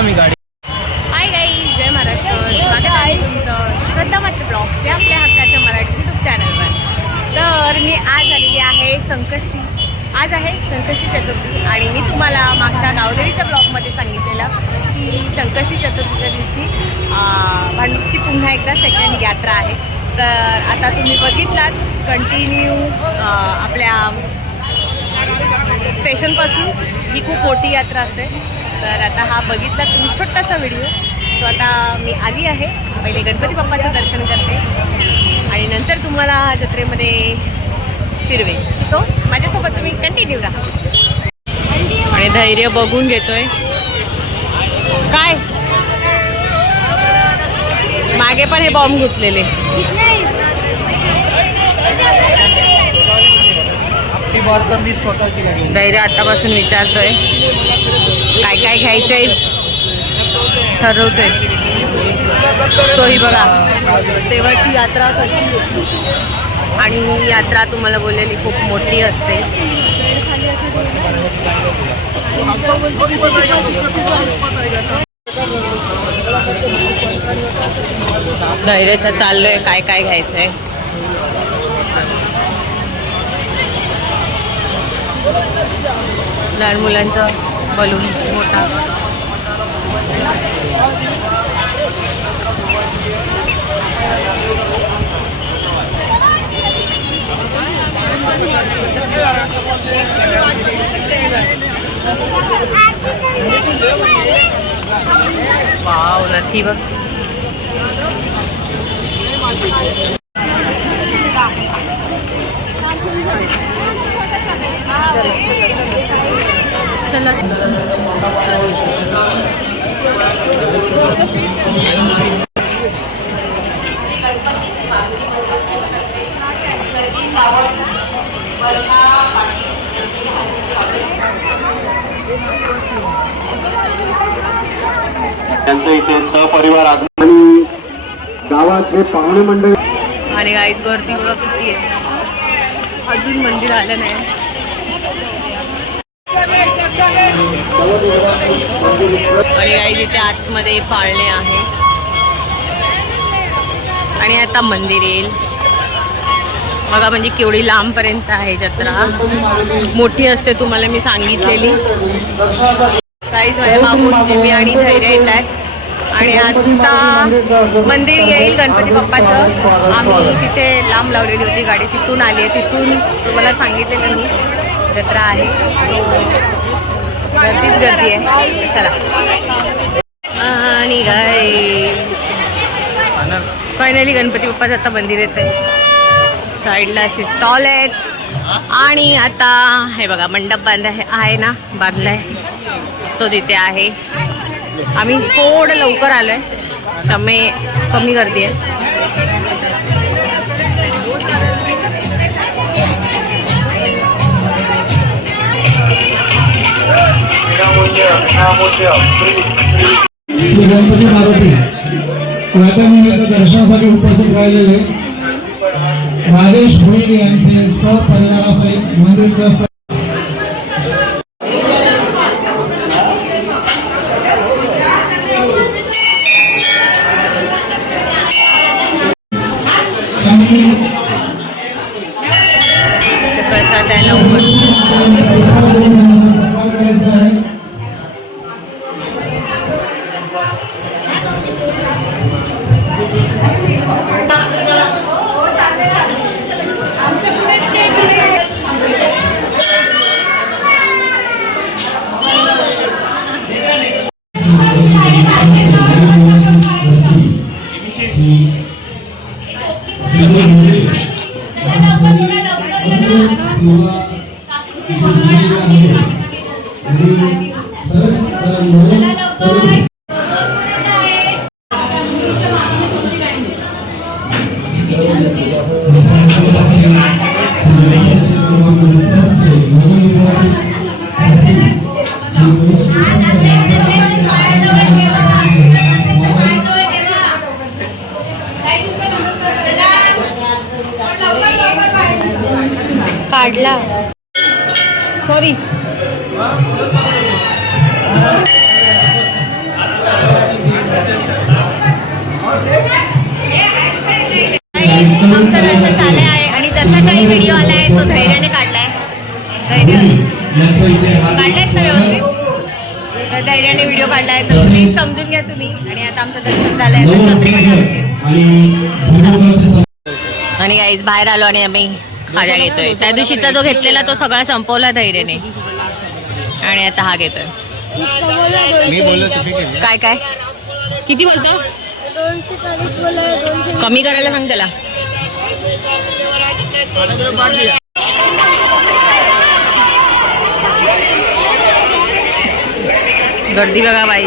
मित्र मी गाडी हाय गाई जय महाराष्ट्र. स्वागत आहे तुमचं श्रद्धा मात्र ब्लॉग्स या आपल्या हक्काच्या मराठी यूट्यूब चॅनलवर तर मी आज आलेली आहे संकष्टी. आज आहे संकष्टी चतुर्थी आणि मी तुम्हाला मागच्या गावदेवीच्या ब्लॉगमध्ये सांगितलेलं की संकष्टी चतुर्थीच्या दिवशी भांडूपची पुन्हा एकदा सेकंड यात्रा आहे. तर आता तुम्ही बघितलात कंटिन्यू आपल्या स्टेशनपासून ही खूप मोठी यात्रा असते. तर आता हा बघितला तुम्ही छोटासा व्हिडिओ. सो आता मी आली आहे. पहिले गणपती बाप्पाचं दर्शन करते. आणि नंतर तुम्हाला जत्रेमध्ये फिरवे सो माझ्यासोबत तुम्ही कंटिन्यू राहा. आणि धैर्य बघून घेतोय. काय? मागे पण हे बॉम्ब गुंतलेले. सुरुवात तर मी स्वतःची गाडी धैर्य आतापासून विचारतोय. काय काय घ्यायचंय? ठरवतोय. सो ही बघा देवाची यात्रा कशी आणि ही यात्रा तुम्हाला बोललेली खूप मोठी असते. धैर्याचा चाललोय. काय काय घ्यायचंय? लहान मुलांचं बलून मोठा. वाव नथी बघ. चला. त्यांचं इथे सहपरिवार आगमन गावात जे पाहुणे मंडळी आणि गाईत गर्दी बघा किती आहे. अजून मंदिर आलं नाही. आणि काही तिथे आतमध्ये पाळणे आहे. आणि आता मंदिर येईल. बघा म्हणजे केवढी लांबपर्यंत आहे जत्रा. मोठी असते तुम्हाला मी सांगितलेली. काहीच माझ्या मागून आणि धैर्य येत आहे. आणि आता मंदिर येईल गणपती बाप्पाचं. आम्ही तिथे लांब लावलेली होती गाडी. तिथून आली आहे. तिथून तुम्हाला सांगितलेलं मी जत्रा आहे. सो गर्दीच गर्दी आहे. चला. आणि गाय फायनली गणपती बाप्पाचं आता मंदिर येते साईडला असे स्टॉल आहेत. आणि आता हे बघा मंडप बांधला आहे ना बांधलाय. सो तिथे आहे. आम्ही थोडं लवकर आलो आहे कमी गर्दी आहे. श्री गणपती मारुती यात्रेनिमित्त दर्शनासाठी उपस्थित राहिलेले राजेश भोईर यांचे सहपरिवारासहित मंदिरग्रस्त काढला. सॉरी आमचं रस झाला आहे आणि जसा काही व्हिडिओ आला आहे तो धैर्याने काढलाय. काढलायच ना व्यवस्थित. धैर्याने व्हिडिओ काढलाय. तर प्लीज समजून घ्या तुम्ही. आणि आता आमचं दर्शन झालंय. आणि आईज बाहेर आलो आणि आम्ही खाजा घेतोय. त्या दिवशीचा जो घेतलेला तो सगळा संपवला धैर्याने. आणि आता हा घेतोय. काय काय? किती बोलतो? कमी करायला सांग त्याला. गर्दी बघा बाई.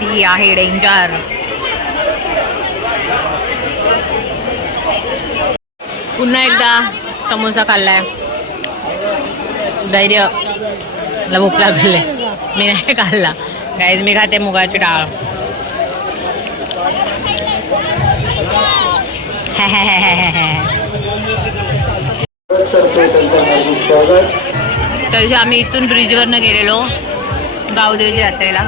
ती आहे डेंजर पुन्हा एकदा समोसा खाल्लाय. धैर्य. मला भूक लागले मी नाही खाल्ला. काहीच मी खाते मुगाची डाळ. तसे आम्ही इथून ब्रिजवरनं गेलेलो गावदेवच्या यात्रेला.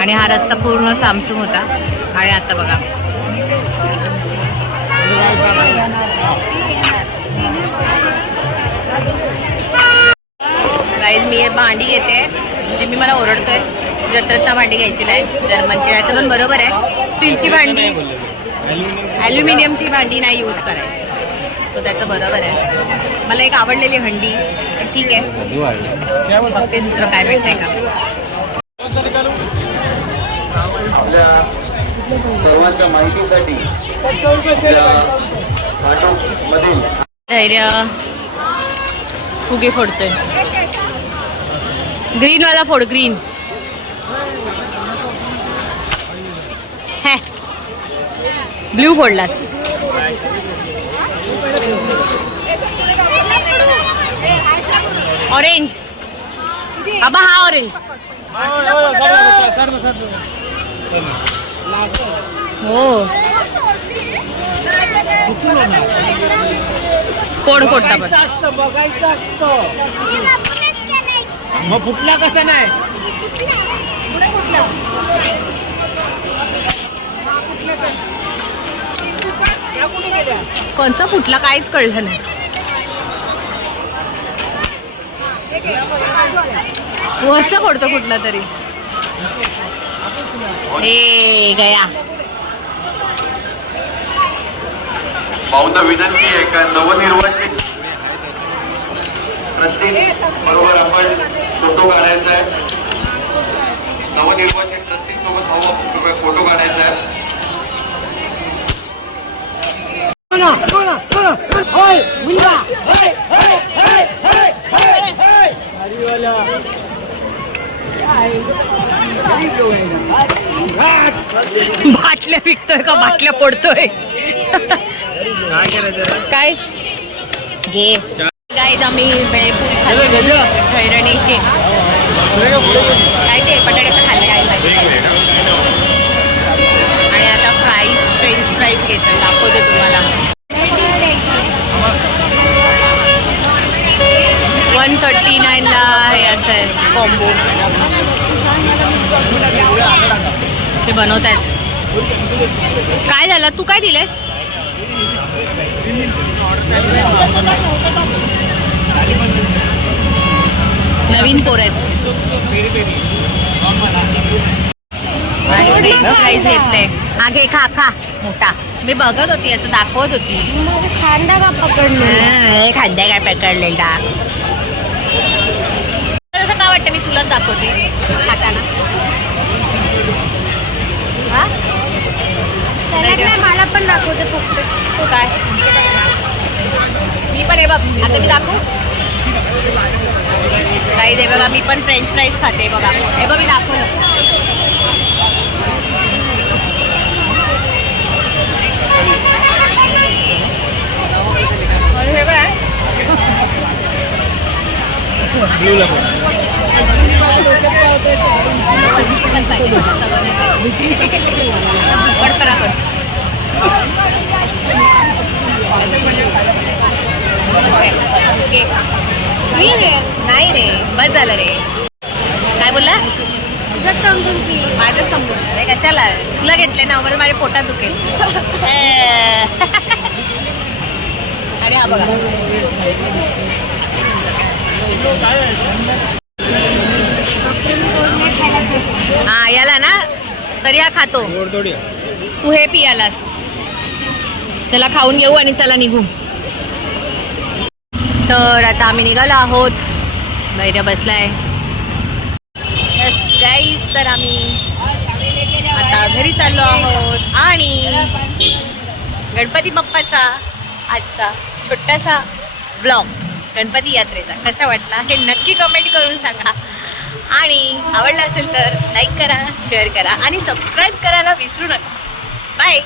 आणि हा रस्ता पूर्ण सामसूम होता. आणि आता बघा. गाईज मी भांडी घेते. म्हणजे मी मला ओरडतोय. जत्रेत भांडी घ्यायची नाही जर्मनची याचं पण बरोबर आहे. स्टीलची भांडी. ॲल्युमिनियमची भांडी नाही यूज करायची. तो त्याचं बरोबर आहे. मला एक आवडलेली हंडी. ठीक आहे. ते दुसरं काय भेटतंय का. आपल्या सर्वांच्या माहितीसाठी धैर्य फुगे फोडतोय ग्रीन वाला फोड ग्रीन ब्ल्यू फोडलास ऑरेंज आबा हा ऑरेंज हो कोण फोडता पण. असतं बघायचं असतं. मग फुटला कसं नाही? कोणचा फुटला काहीच कळलं नाही. वरचा फोडतो कुठला तरी. ए गया. भाऊंना विनंती आहे का नवनिर्वाचित ट्रस्टी बरोबर आपण फोटो काढायचा आहे. नवनिर्वाचित ट्रस्टी सोबत भाऊ फोटो काढायचा आहे. बाटल्या विकतोय का? बाटल्या पडतोय? काय? घे. काय आम्ही बेळपुरी खाल्ली. खैरणीची काय ते? बटाट्याचं खाल्लं काय. आणि आता फ्राईज फ्रेंच फ्राईज घेतोय दाखवते तुम्हाला. वन थर्टी नाईनला हे असं आहे कॉम्बो ते बनवत आहेत काय झालं? तू काय दिलेस नवीन पोर आहेत. आणि फ्रेंच फ्राईज घेतले हा घे खा खा मोठा. मी बघत होती असं दाखवत होती. खांदा का पकडले खाद्य काय पकडलेला? तसं का वाटतं मी तुलाच दाखवते? खाताना. हा? त्याला काय मला पण दाखवते फक्त. तो काय? मी पण हे बघ. आता मी दाखवू? काही दे बघा मी पण फ्रेंच फ्राईज खाते बघा. हे बघ मी दाखवलं. आणि हे बघ. ओके. नाही रे नाही रे बस झालं रे. काय बोलला? तुझं समजून माझं समजून अरे कशाला? तुला घेतले ना बरं माझ्या पोटात दुखेल अरे हा बघा. हा याला ना तरी हा खातो. तू हे पियालास. चला खाऊन घेऊ आणि चला निघू. तर आता आम्ही निघालो आहोत. बैर बसलाय. यस गाईज तर आम्ही आता घरी चाललो आहोत. आणि गणपती बाप्पाचा आजचा छोटासा ब्लॉग गणपती यात्रेचा. कसा वाटला हे नक्की कमेंट करून सांगा. आणि आवडला असेल तर लाईक करा शेअर करा आणि सबस्क्राईब करायला विसरू नका. बाय